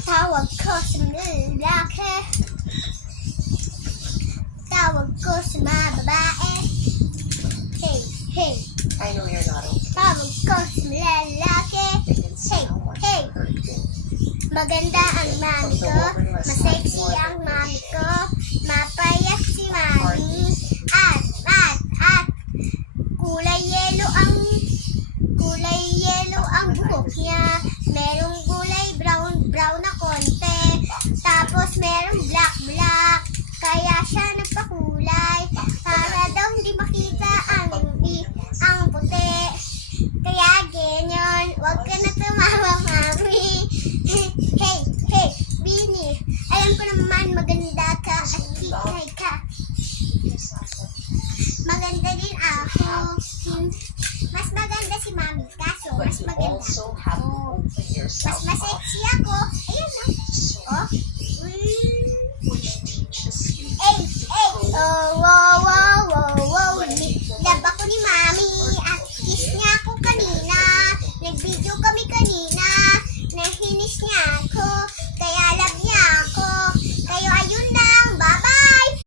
Tawag ko sa lalaki. Tawag ko sa mga babae. Hey, hey. I know you're not okay. Tawag ko sa lalaki. Hey, hey. Maganda ang mami ko. Masexy ang mami ko. Mapayat si mami. At kulay yellow ang buhok niya. Merong kulay brown na konti. Tapos merong black. Kaya siya nagpakulay. Para daw hindi makita ang puti. Kaya ganyan. Huwag ka na tumawa, mami. Hey, Bini. Alam ko naman maganda ka at kikay ka. Maganda din ako. Mas maganda si mami. Kaso, But mas you maganda also have to ako. open yourself Mas up, sexy ako. Ayun na. Oh. which teaches you Ay. Oh, wow. Love ako ni mami. At kiss niya ako kanina. Nag-video kami kanina. Nahinis niya ako. Kaya love niya ako. Kaya ayun lang. Bye-bye.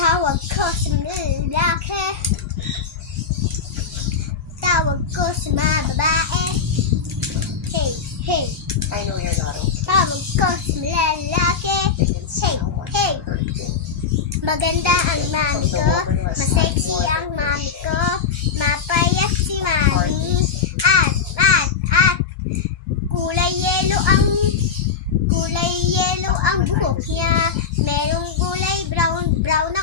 Tawag ko sa lalaki. Tawag ko sa mga babae. Hey, hey. I know you're not okay. Tawag ko sa lalaki. You can see how much Hey. it hurt you. Maganda ang mami ko. Masexy ang mami ko. Mapayat si mami. At kulay yellow ang buhok niya. Merong kulay brown na